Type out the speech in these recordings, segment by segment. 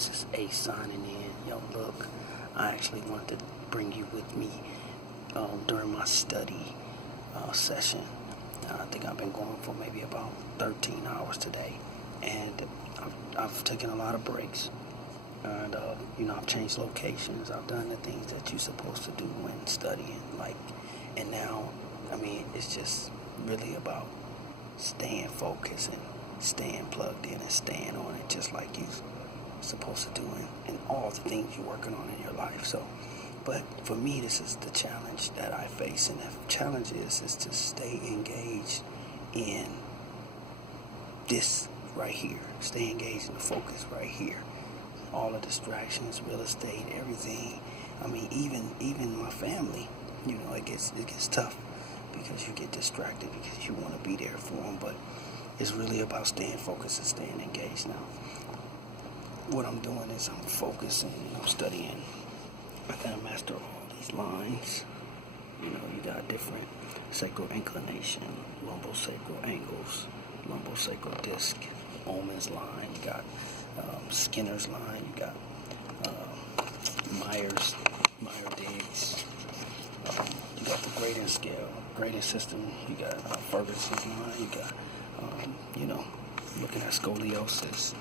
This is Ace signing in. Yo, look, I actually wanted to bring you with me during my study session. I think I've been going for maybe about 13 hours today, and I've taken a lot of breaks. And, I've changed locations. I've done the things that you're supposed to do when studying. And now, it's just really about staying focused and staying plugged in and staying on it just like you're supposed to do in all the things you're working on in your life. But for me, this is the challenge that I face. And the challenge is to stay engaged in this right here. Stay engaged in the focus right here. All the distractions, real estate, everything. Even my family, it gets tough because you get distracted because you want to be there for them. But it's really about staying focused and staying engaged now. What I'm doing is I'm focusing, I'm studying. I gotta master all these lines. You got different sacral inclination, lumbosacral angles, lumbosacral disc, Omen's line, you got Skinner's line, you got Meyer-Diggs, you got the grading scale, grading system, you got Ferguson's line, you got, looking at scoliosis.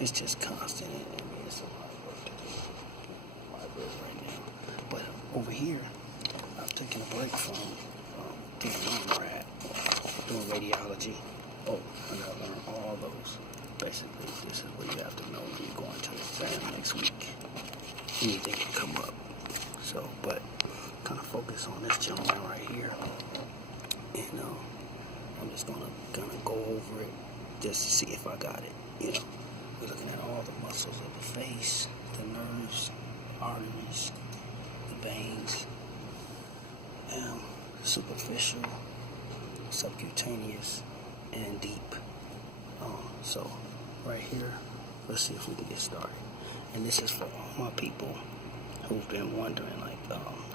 It's just constant. It's a lot of work to do. A lot of work right now. But over here, I've taken a break from doing non-rad, doing radiology. I gotta learn all those. Basically, this is what you have to know when you go into the exam next week. Anything can come up. But kind of focus on this gentleman right here. And I'm just gonna kind of go over it just to see if I got it. We're looking at all the muscles of the face, the nerves, arteries, the veins, superficial, subcutaneous, and deep. So right here, let's see if we can get started. And this is for all my people who've been wondering,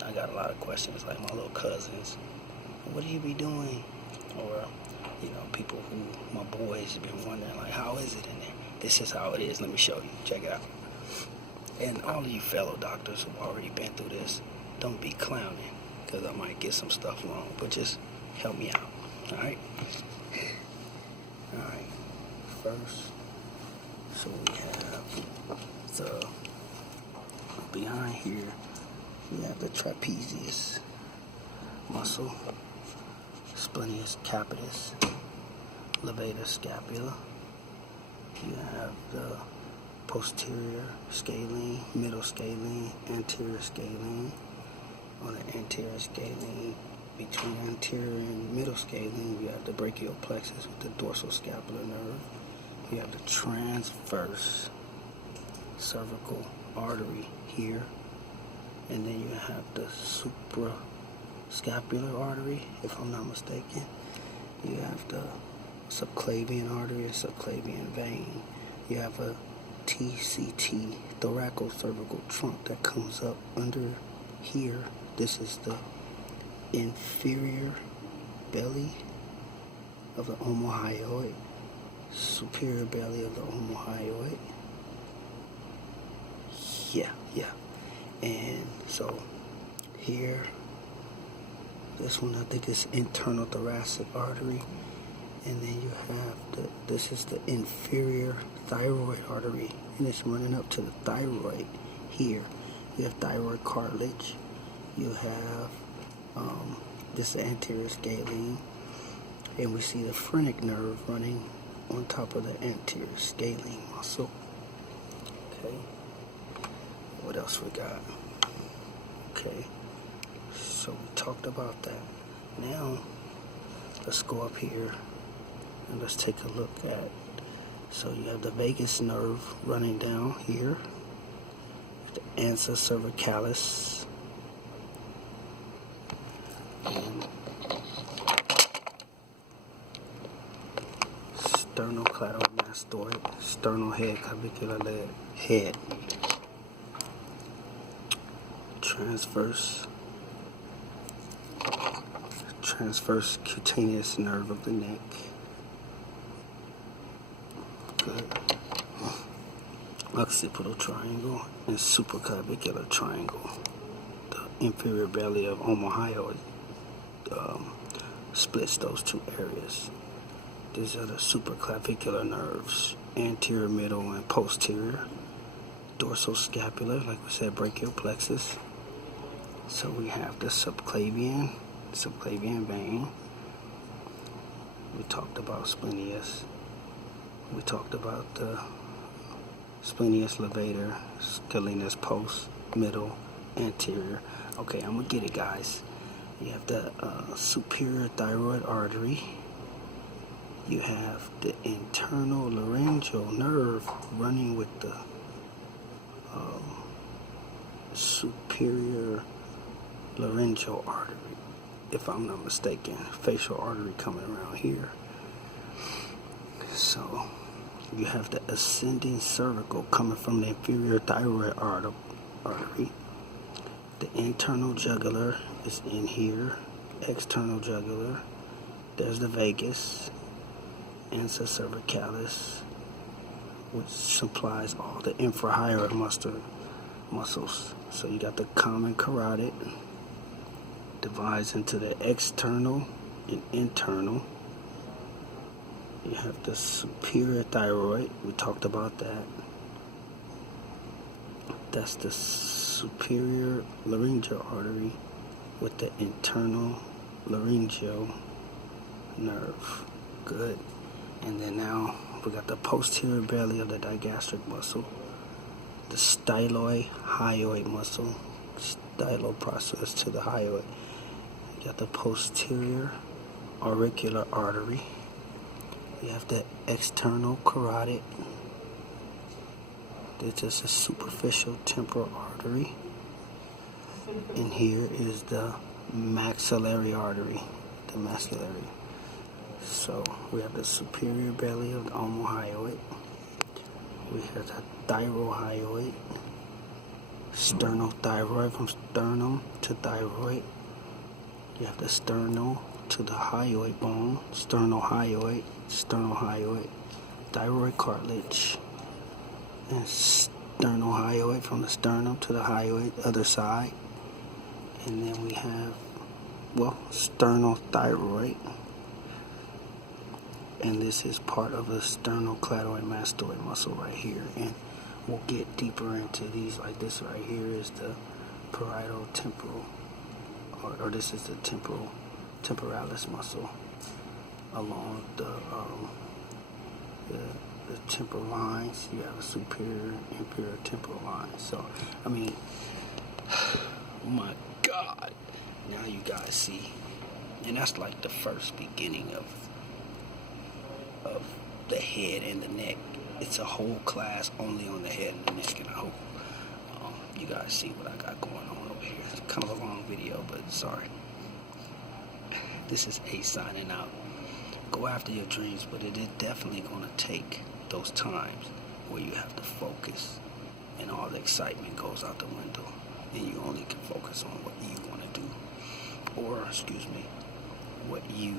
I got a lot of questions, like my little cousins, what do you be doing? Or, people who, my boys have been wondering, how is it in there? This is how it is. Let me show you. Check it out. And all of you fellow doctors who've already been through this, don't be clowning, because I might get some stuff wrong, but just help me out. All right? First, so we have the behind here, we have the trapezius muscle, splenius capitis, levator scapula. You have the posterior scalene, middle scalene, anterior scalene. On the anterior scalene, between anterior and middle scalene, you have the brachial plexus with the dorsal scapular nerve. You have the transverse cervical artery here. And then you have the suprascapular artery, if I'm not mistaken. You have the subclavian artery and subclavian vein. You have a TCT, thoracocervical trunk, that comes up under here. This is the inferior belly of the omohyoid, superior belly of the omohyoid. Yeah. And so here, this one I think is internal thoracic artery. And then you have this is the inferior thyroid artery, and it's running up to the thyroid here. You have thyroid cartilage. You have this anterior scalene, and we see the phrenic nerve running on top of the anterior scalene muscle. Okay. What else we got? Okay. So we talked about that. Now let's go up here and let's take a look at. So you have the vagus nerve running down here, the ansa cervicalis, and sternocleidomastoid, sternal head, clavicular head, transverse cutaneous nerve of the neck. Good. occipital triangle, and supraclavicular triangle. The inferior belly of omohyoid splits those two areas. These are the supraclavicular nerves, anterior, middle, and posterior. Dorsoscapular, like we said, brachial plexus. So we have the subclavian vein. We talked about splenius. We talked about the splenius levator, scalenus post, middle, anterior. Okay, I'm gonna get it, guys. You have the superior thyroid artery. You have the internal laryngeal nerve running with the superior laryngeal artery, if I'm not mistaken. Facial artery coming around here. So you have the ascending cervical coming from the inferior thyroid artery. The internal jugular is in here. External jugular. There's the vagus. Ansa cervicalis, which supplies all the infrahyoid muscles. So you got the common carotid, divides into the external and internal. You have the superior thyroid. We talked about that. That's the superior laryngeal artery with the internal laryngeal nerve. Good. And then now we got the posterior belly of the digastric muscle, the stylohyoid muscle, stylo process to the hyoid. You got the posterior auricular artery. You have the external carotid. This is a superficial temporal artery. And here is the maxillary artery, the maxillary. So we have the superior belly of the omohyoid. We have the thyrohyoid, sternothyroid from sternum to thyroid. You have the sternal to the hyoid bone, sternohyoid, thyroid cartilage, and sternohyoid from the sternum to the hyoid, other side. And then we have, sternothyroid. And this is part of the sternocleidomastoid muscle right here. And we'll get deeper into these. Like this right here is the parietal temporal, or this is the temporalis muscle along the temporal lines. You have a superior, inferior temporal line. So, I mean, oh my God. Now you guys see. And that's like the first beginning of the head and the neck. It's a whole class only on the head and the neck, and I hope you guys see what I got going on over here. It's kind of a long video, but sorry. This is Ace signing out. Go after your dreams, but it is definitely going to take those times where you have to focus and all the excitement goes out the window and you only can focus on what you want to do, or what you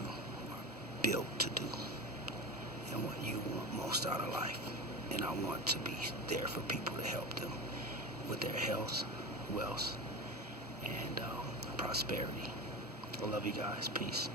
are built to do and what you want most out of life. And I want to be there for people to help them with their health, wealth, and prosperity. I love you guys. Peace.